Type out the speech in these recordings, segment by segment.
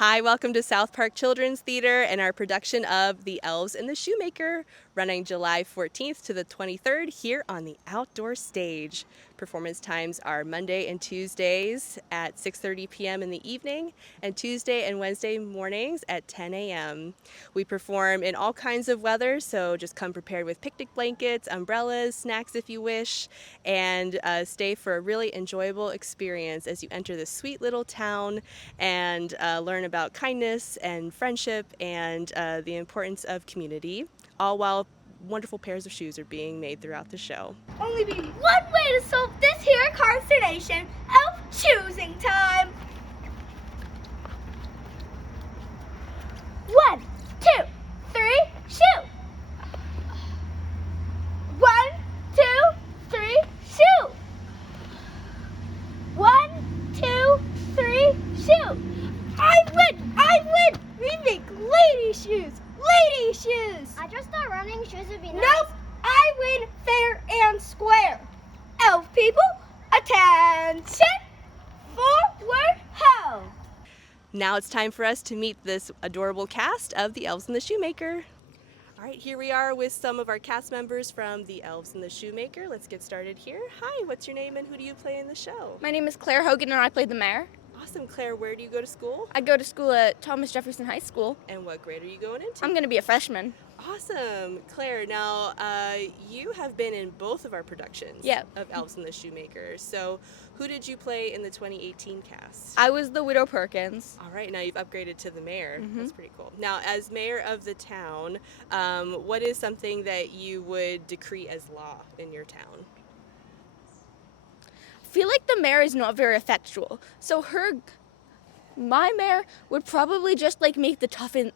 Hi, welcome to South Park Children's Theater and our production of The Elves and the Shoemaker, running July 14th to the 23rd here on the outdoor stage. Performance times are Monday and Tuesdays at 6:30 p.m. in the evening and Tuesday and Wednesday mornings at 10 a.m. We perform in all kinds of weather, so just come prepared with picnic blankets, umbrellas, snacks if you wish, and stay for a really enjoyable experience as you enter this sweet little town and learn about kindness and friendship and the importance of community, all while wonderful pairs of shoes are being made throughout the show. Only be one way to solve this here consternation. Elf choosing time. 1, 2, 3, shoot. 1, 2, 3, shoot. 1, 2, 3, shoot. I win. We make lady shoes. Lady shoes. I just thought running shoes would be nice. Nope, I win fair and square. Elf people, attention, forward ho. Now it's time for us to meet this adorable cast of The Elves and the Shoemaker. All right, here we are with some of our cast members from The Elves and the Shoemaker. Let's get started here. Hi, what's your name and who do you play in the show? My name is Claire Hogan and I play the mayor. Awesome, Claire. Where do you go to school? I go to school at Thomas Jefferson High School. And what grade are you going into? I'm going to be a freshman. Awesome. Claire, now you have been in both of our productions of Elves and the Shoemaker. So who did you play in the 2018 cast? I was the Widow Perkins. All right, now you've upgraded to the mayor. That's pretty cool. Now, as mayor of the town, what is something that you would decree as law in your town? I feel like the mayor is not very effectual. So my mayor would probably just like make the puffin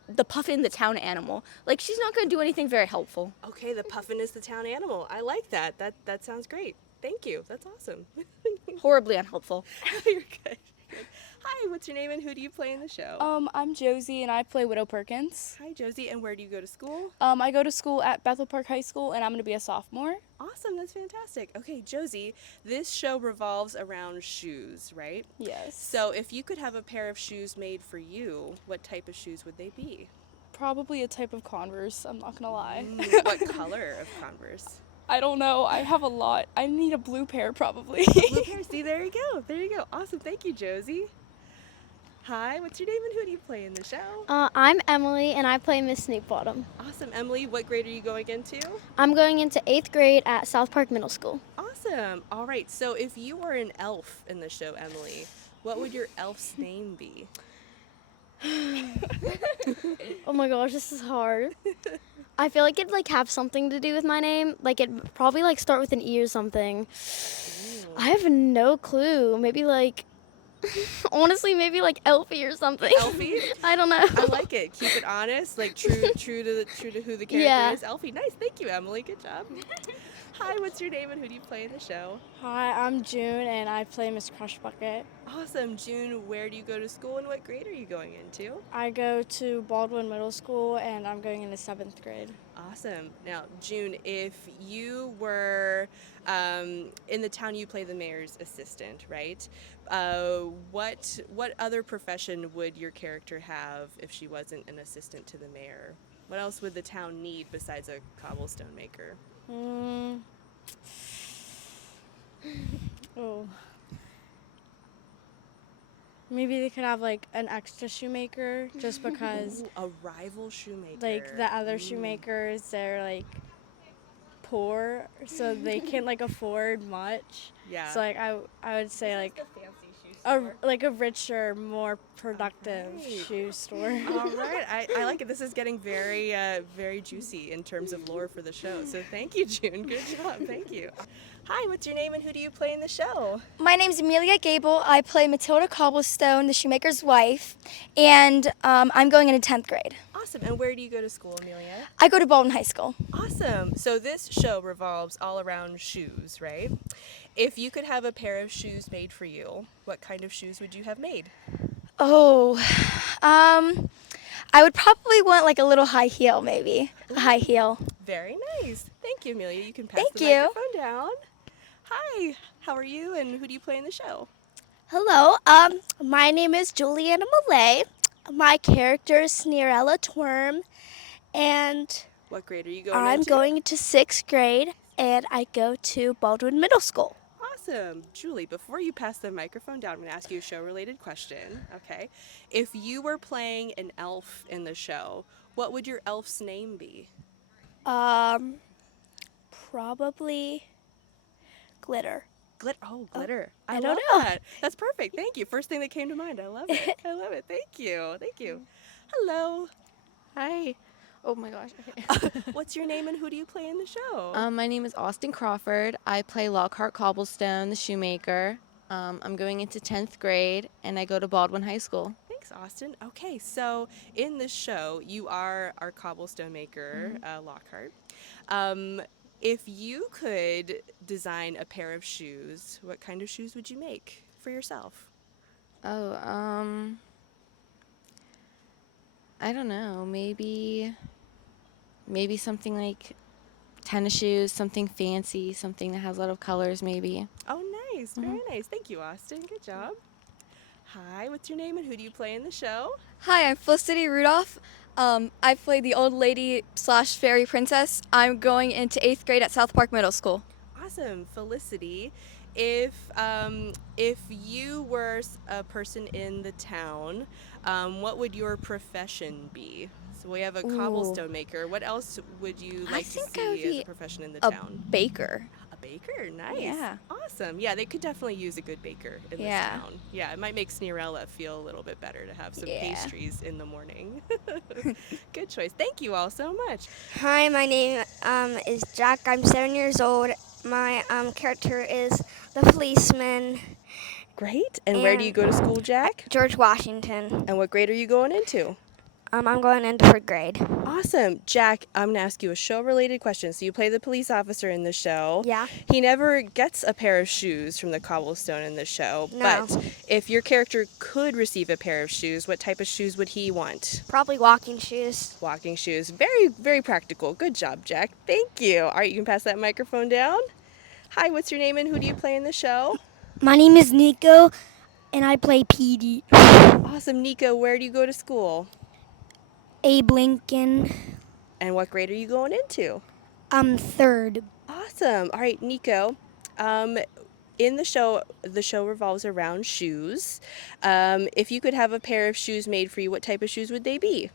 the town animal. Like she's not going to do anything very helpful. Okay, the puffin is the town animal. I like that. That sounds great. Thank you. That's awesome. Horribly unhelpful. You're good. Hi, what's your name and who do you play in the show? I'm Josie and I play Widow Perkins. Hi, Josie, and where do you go to school? I go to school at Bethel Park High School and I'm going to be a sophomore. Awesome, that's fantastic. Okay, Josie, this show revolves around shoes, right? Yes. So if you could have a pair of shoes made for you, what type of shoes would they be? Probably a type of Converse, I'm not going to lie. What color of Converse? I don't know, I have a lot. I need a blue pair probably. Blue pair, see, there you go. There you go. Awesome, thank you, Josie. Hi, what's your name and who do you play in the show? I'm Emily and I play Miss Sneakbottom. Awesome, Emily. What grade are you going into? I'm going into 8th grade at South Park Middle School. Awesome. All right, so if you were an elf in the show, Emily, what would your elf's name be? Oh my gosh, this is hard. I feel like it'd like have something to do with my name. Like it'd probably like start with an E or something. I have no clue. Maybe like honestly, maybe like Elfie or something. Elfie? I don't know. I like it. Keep it honest, like true to who the character is. Elfie, nice. Thank you, Emily. Good job. Hi, what's your name and who do you play in the show? Hi, I'm June and I play Miss Crush Bucket. Awesome, June. Where do you go to school and what grade are you going into? I go to Baldwin Middle School and I'm going into 7th grade. Awesome. Now, June, if you were in the town, you play the mayor's assistant, right? What other profession would your character have if she wasn't an assistant to the mayor? What else would the town need besides a cobblestone maker? Maybe they could have like an extra shoemaker just because Ooh, a rival shoemaker. like the other shoemakers, they're like poor, so they can't like afford much. Yeah. So like I would say like a richer, more productive shoe store. All right, I like it. This is getting very, very juicy in terms of lore for the show. So thank you, June. Good job. Thank you. Hi, what's your name and who do you play in the show? My name's Amelia Gable. I play Matilda Cobblestone, the shoemaker's wife, and I'm going into 10th grade. Awesome. And where do you go to school, Amelia? I go to Baldwin High School. Awesome. So this show revolves all around shoes, right? If you could have a pair of shoes made for you, what kind of shoes would you have made? Oh, I would probably want like a little high heel, maybe. A high heel. Very nice. Thank you, Amelia. You can pass Thank the you. microphone down. Hi, how are you and who do you play in the show? Hello, my name is Juliana Millay. My character is Sneerella Twerm, and What grade are you going I'm into? going to 6th grade, and I go to Baldwin Middle School. Awesome. Julie, before you pass the microphone down, I'm going to ask you a show-related question, okay? If you were playing an elf in the show, what would your elf's name be? Probably Glitter. Glitter. I don't love know. that. That's perfect. Thank you. First thing that came to mind. I love it. I love it. Thank you. Thank you. Hello. Hi. Oh my gosh. What's your name and who do you play in the show? My name is Austin Crawford. I play Lockhart Cobblestone, the shoemaker. I'm going into 10th grade and I go to Baldwin High School. Thanks, Austin. Okay, so in this show, you are our cobblestone maker, Lockhart. If you could design a pair of shoes, what kind of shoes would you make for yourself? Oh, I don't know. Maybe something like tennis shoes, something fancy, something that has a lot of colors maybe. Oh, nice. Very nice. Thank you, Austin. Good job. Hi, what's your name and who do you play in the show? Hi, I'm Felicity Rudolph. I play the old lady / fairy princess. I'm going into 8th grade at South Park Middle School. Awesome, Felicity. If you were a person in the town, what would your profession be? So we have a cobblestone maker. What else would you like to think I would see as be a profession in the A town? baker. A baker, nice. Yeah. Awesome. Yeah, they could definitely use a good baker in Yeah. this town. Yeah, it might make Sneerella feel a little bit better to have some Yeah. pastries in the morning. Good choice. Thank you all so much. Hi, my name is Jack. I'm 7 years old. My character is the policeman, Great. And where do you go to school, Jack? George Washington. And what grade are you going into? I'm going into 3rd grade. Awesome. Jack, I'm going to ask you a show-related question. So you play the police officer in the show. Yeah. He never gets a pair of shoes from the cobblestone in the show. No. But if your character could receive a pair of shoes, what type of shoes would he want? Probably walking shoes. Walking shoes. Very, very practical. Good job, Jack. Thank you. All right, you can pass that microphone down. Hi, what's your name and who do you play in the show? My name is Nico, and I play PD. Awesome, Nico. Where do you go to school? Abe Lincoln. And what grade are you going into? 3rd. Awesome. All right, Nico. In the show revolves around shoes. If you could have a pair of shoes made for you, what type of shoes would they be?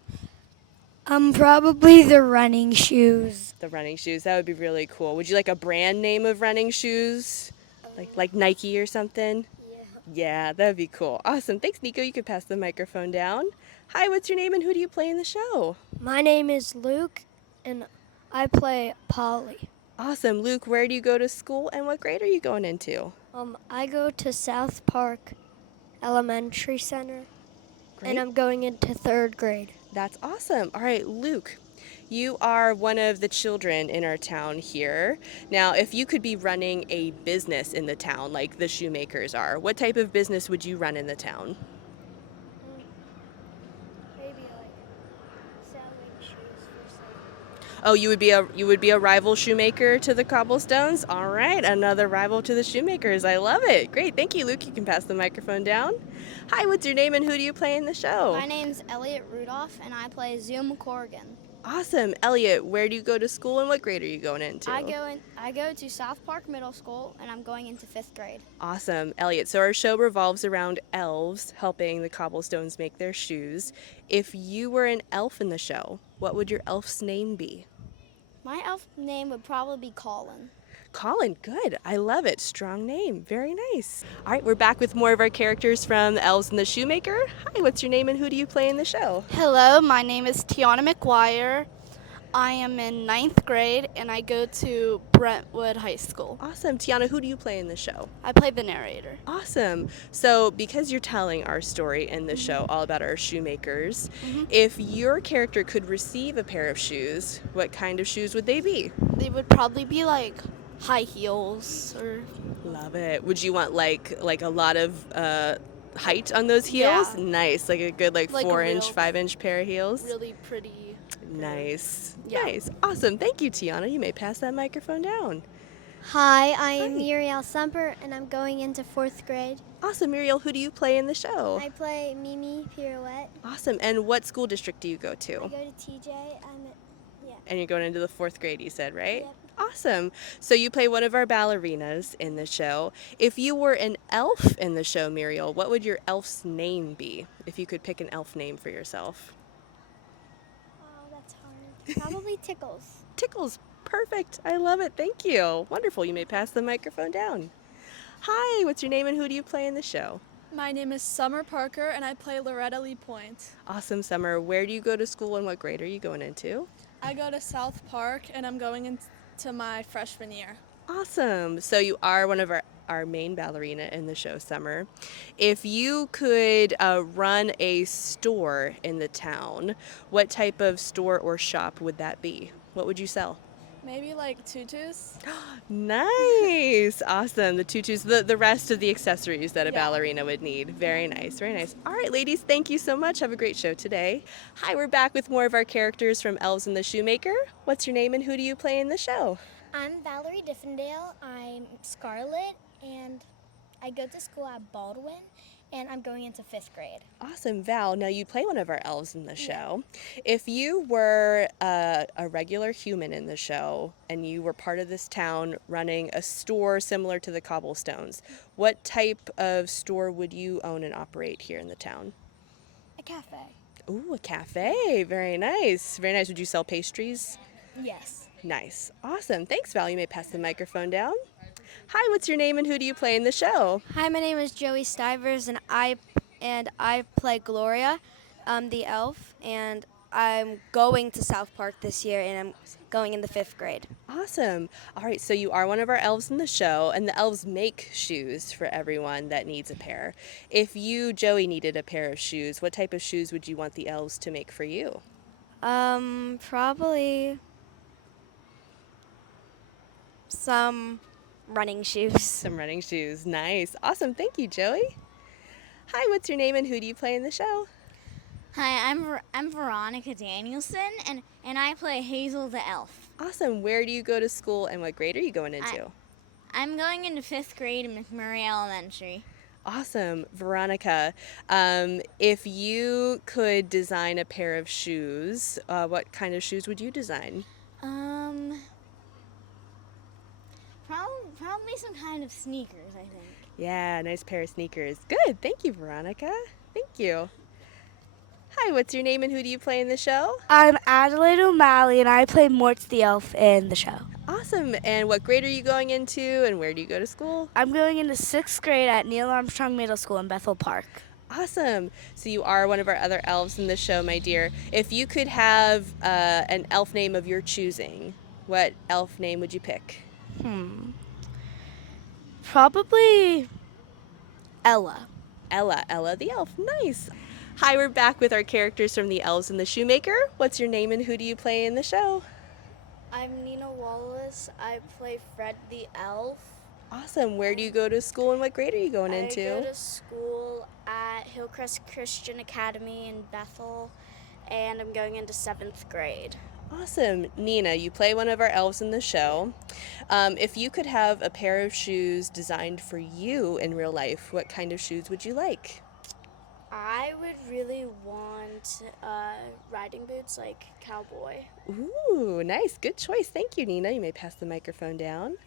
Probably the running shoes. The running shoes. That would be really cool. Would you like a brand name of running shoes? Like Nike or something? Yeah, that'd be cool. Awesome. Thanks, Nico. You could pass the microphone down. Hi, what's your name and who do you play in the show? My name is Luke, and I play Polly. Awesome. Luke, where do you go to school and what grade are you going into? I go to South Park Elementary Center, Great. and I'm going into 3rd grade. That's awesome. All right, Luke, you are one of the children in our town here. Now, if you could be running a business in the town like the shoemakers are, what type of business would you run in the town? Maybe like selling shoes for sale. Oh, you would be a rival shoemaker to the Cobblestones? All right, another rival to the shoemakers. I love it. Great. Thank you, Luke. You can pass the microphone down. Hi, what's your name and who do you play in the show? My name's Elliot Rudolph, and I play Zoom Corrigan. Awesome. Elliot, where do you go to school and what grade are you going into? I go to South Park Middle School, and I'm going into 5th grade. Awesome, Elliot. So our show revolves around elves helping the Cobblestones make their shoes. If you were an elf in the show, what would your elf's name be? My elf name would probably be Colin. Colin, good. I love it. Strong name. Very nice. All right, we're back with more of our characters from The Elves and the Shoemaker. Hi, what's your name and who do you play in the show? Hello, my name is Tiana McGuire. I am in 9th grade and I go to Brentwood High School. Awesome. Tiana, who do you play in the show? I play the narrator. Awesome. So because you're telling our story in the show all about our shoemakers, if your character could receive a pair of shoes, what kind of shoes would they be? They would probably be like high heels or Love it. Would you want like a lot of height on those heels? Yeah. Nice. Like a good Like a 4-inch, real- 5-inch pair of heels? really pretty. Nice. Yeah. Nice. Awesome. Thank you, Tiana. You may pass that microphone down. Hi, I am Muriel Semper, and I'm going into 4th grade. Awesome, Muriel. Who do you play in the show? I play Mimi Pirouette. Awesome. And what school district do you go I to? go to TJ. And you're going into the 4th grade, you said, right? Yep. Awesome. So you play one of our ballerinas in the show. If you were an elf in the show, Muriel, what would your elf's name be if you could pick an elf name for yourself? Oh, that's hard. Probably Tickles. Tickles. Perfect. I love it. Thank you. Wonderful. You may pass the microphone down. Hi, what's your name and who do you play in the show? My name is Summer Parker and I play Loretta Lee Point. Awesome, Summer. Where do you go to school and what grade are you going into? I go to South Park and I'm going into my freshman year. Awesome. So you are one of our main ballerina in the show, Summer. If you could run a store in the town, what type of store or shop would that be? What would you sell? Maybe like tutus. Nice. Awesome. The tutus, the rest of the accessories that a Yeah. ballerina would need. Very nice. Very nice. All right, ladies, thank you so much. Have a great show today. Hi, we're back with more of our characters from Elves and the Shoemaker. What's your name and who do you play in the show? I'm Valerie Diffendale. I'm Scarlett, and I go to school at Baldwin, and I'm going into 5th grade. Awesome, Val. Now you play one of our elves in the show. If you were a regular human in the show and you were part of this town running a store similar to the Cobblestones, what type of store would you own and operate here in the town? A cafe. Ooh, a cafe. Very nice. Very nice. Would you sell pastries? Yes. Nice. Awesome. Thanks, Val. You may pass the microphone down. Hi, what's your name and who do you play in the show? Hi, my name is Joey Stivers, and I play Gloria, the elf, and I'm going to South Park this year, and I'm going in the 5th grade. Awesome. All right, so you are one of our elves in the show, and the elves make shoes for everyone that needs a pair. If you, Joey, needed a pair of shoes, what type of shoes would you want the elves to make for you? Probably some running shoes. Some running shoes. Nice. Awesome. Thank you, Joey. Hi, what's your name and who do you play in the show? Hi, I'm Veronica Danielson, and I play Hazel the elf. Awesome. Where do you go to school and what grade are you going into? I'm going into 5th grade in McMurray Elementary. Awesome. Veronica, if you could design a pair of shoes, what kind of shoes would you design? Probably some kind of sneakers, I think. Yeah, nice pair of sneakers. Good. Thank you, Veronica. Thank you. Hi, what's your name and who do you play in the show? I'm Adelaide O'Malley and I play Mort's the elf in the show. Awesome. And what grade are you going into and where do you go to school? I'm going into 6th grade at Neil Armstrong Middle School in Bethel Park. Awesome. So you are one of our other elves in the show, my dear. If you could have an elf name of your choosing, what elf name would you pick? Probably Ella. Ella the elf. Nice. Hi, we're back with our characters from the Elves and the Shoemaker. What's your name and who do you play in the show? I'm Nina Wallace. I play Fred the elf. Awesome. Where do you go to school and what grade are you going into? I go to school at Hillcrest Christian Academy in Bethel, and I'm going into 7th grade. Awesome. Nina, you play one of our elves in the show. If you could have a pair of shoes designed for you in real life, what kind of shoes would you like? I would really want riding boots like cowboy. Ooh, nice. Good choice. Thank you, Nina. You may pass the microphone down.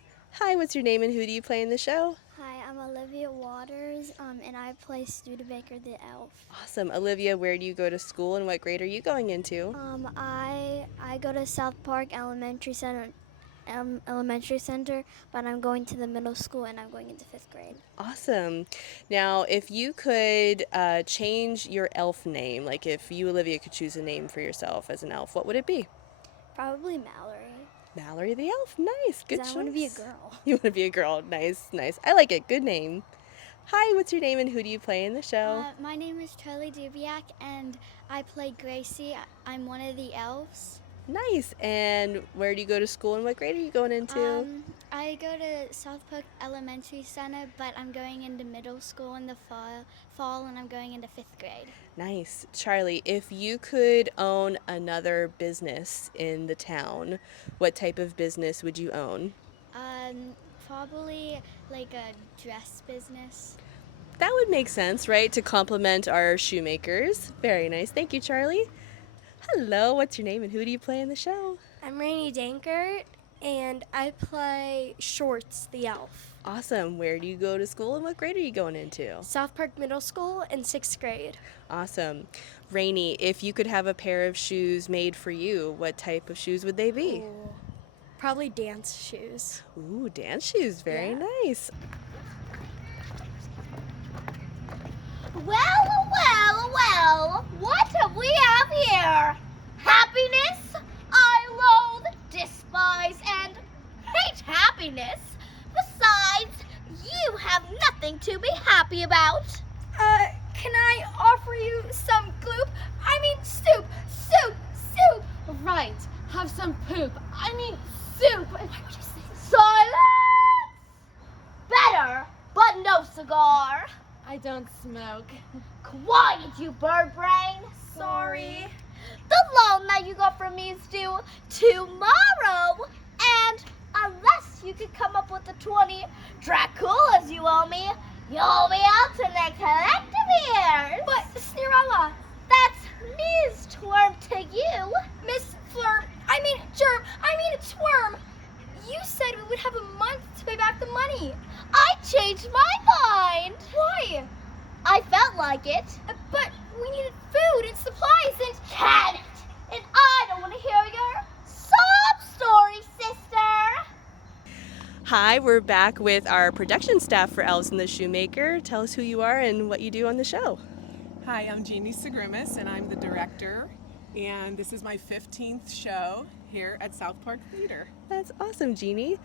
Hi, what's your name and who do you play in the show? Hi, I'm Olivia Waters, and I play Studebaker the elf. Awesome. Olivia, where do you go to school and what grade are you going into? I go to South Park Elementary Center, but I'm going to the middle school and I'm going into 5th grade. Awesome. Now, if you could change your elf name, like if you, Olivia, could choose a name for yourself as an elf, what would it be? Probably Mallory. Mallory the elf. Nice. Good 'Cause choice. I want to be a girl. You want to be a girl. Nice, nice. I like it. Good name. Hi, what's your name and who do you play in the show? My name is Charlie Dubiak and I play Gracie. I'm one of the elves. Nice. And where do you go to school and what grade are you going into? I go to South Park Elementary Center, but I'm going into middle school in the fall and I'm going into 5th grade. Nice. Charlie, if you could own another business in the town, what type of business would you own? Probably like a dress business. That would make sense, right? To complement our shoemakers. Very nice. Thank you, Charlie. Hello, what's your name and who do you play in the show? I'm Rainey Dankert, and I play Shorts, the elf. Awesome. Where do you go to school and what grade are you going into? South Park Middle School in 6th grade. Awesome. Rainey, if you could have a pair of shoes made for you, what type of shoes would they be? Ooh, probably dance shoes. Ooh, dance shoes. Very nice. Well, what have we have here? Happiness? I loathe, despise, and hate happiness. Besides, you have nothing to be happy about. Can I offer you some gloop? I mean soup. Right, have some poop. I mean soup. Why would you say silence? Better, but no cigar. I don't smoke. Quiet, you bird brain. Sorry. The loan that you got from me is due tomorrow. And unless you could come up with the 20 Draculas you owe me, you'll be out in the collective years. But, Sneerella, that's Ms. Twerm to you. Miss Flurm, Twerm, you said we would have a month to pay back the money. I changed my mind. Why? I felt like it. But we needed food and supplies and... Can it? And I don't want to hear your sob story, sister. Hi, we're back with our production staff for Elves and the Shoemaker. Tell us who you are and what you do on the show. Hi, I'm Jeannie Segrumis, and I'm the director. And this is my 15th show here at South Park Theater. That's awesome, Jeannie.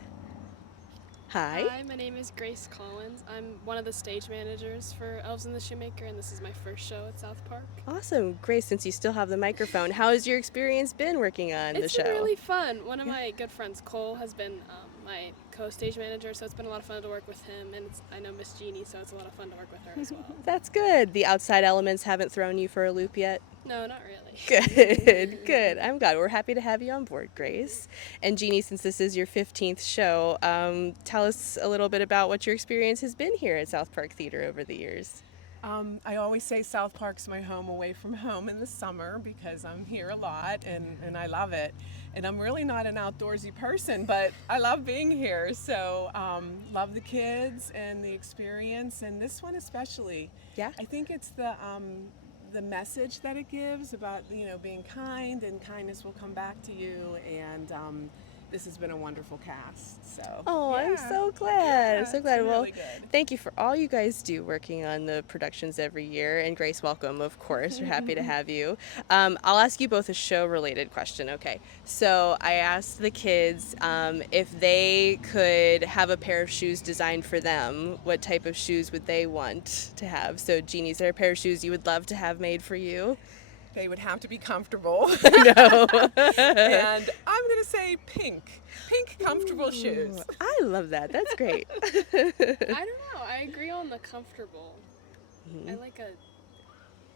Hi. Hi, my name is Grace Collins. I'm one of the stage managers for Elves and the Shoemaker, and this is my first show at South Park. Awesome. Grace, since you still have the microphone, how has your experience been working on the show? It's been really fun. One of my good friends, Cole, has been my co-stage manager, so it's been a lot of fun to work with him, and I know Miss Jeannie, so it's a lot of fun to work with her as well. That's good. The outside elements haven't thrown you for a loop yet? No, not really. Good. I'm glad. We're happy to have you on board, Grace. And Jeannie, since this is your 15th show, tell us a little bit about what your experience has been here at South Park Theater over the years. I always say South Park's my home away from home in the summer because I'm here a lot and I love it. And I'm really not an outdoorsy person, but I love being here. So love the kids and the experience, and this one especially. Yeah. I think it's the message that it gives about, being kind, and kindness will come back to you, and this has been a wonderful cast. So I'm so glad. I'm so glad. Well, really good. thank you for all you guys do working on the productions every year. And Grace, welcome, of course. We're happy to have you. I'll ask you both a show-related question, okay? So I asked the kids if they could have a pair of shoes designed for them, what type of shoes would they want to have? So Jeannie, is there a pair of shoes you would love to have made for you? They would have to be comfortable. I know. And I'm going to say pink comfortable shoes. I love that. That's great. I don't know. I agree on the comfortable. I like a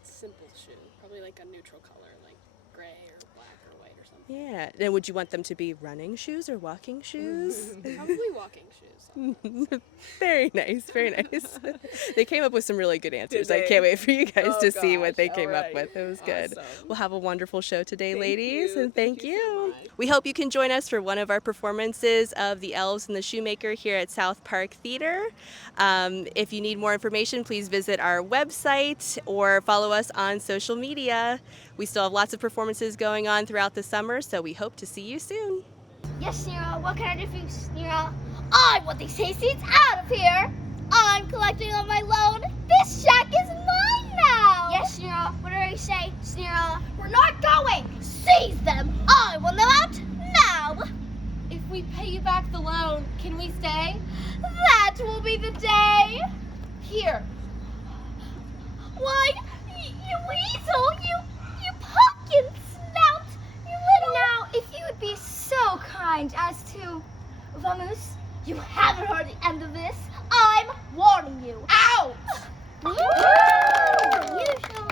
simple shoe, probably like a neutral color, like gray or black or white or something. Yeah. Then would you want them to be running shoes or walking shoes? Probably walking shoes. Very nice, very nice. They came up with some really good answers. Did I they? can't wait for you guys Oh, to see what they gosh, came all up right. with. It was good. Awesome. We'll have a wonderful show today, Thank ladies, you. and thank So you. much. We hope you can join us for one of our performances of The Elves and the Shoemaker here at South Park Theater. If you need more information, please visit our website or follow us on social media. We still have lots of performances going on throughout the summer, so we hope to see you soon. Yes, Nero, what can I do for you, Nero? I want these hayseeds out of here. I'm collecting on my loan. This shack is mine now. Yes, Nero, what did I say, Nero? We're not going. Seize them. I want them out now. If we pay you back the loan, can we stay? That will be the day. Here. Why, you weasel, you pumpkin snout, you little... Now, if you would be so kind as to... Vamos? You haven't heard the end of this. I'm warning you. Out! You shall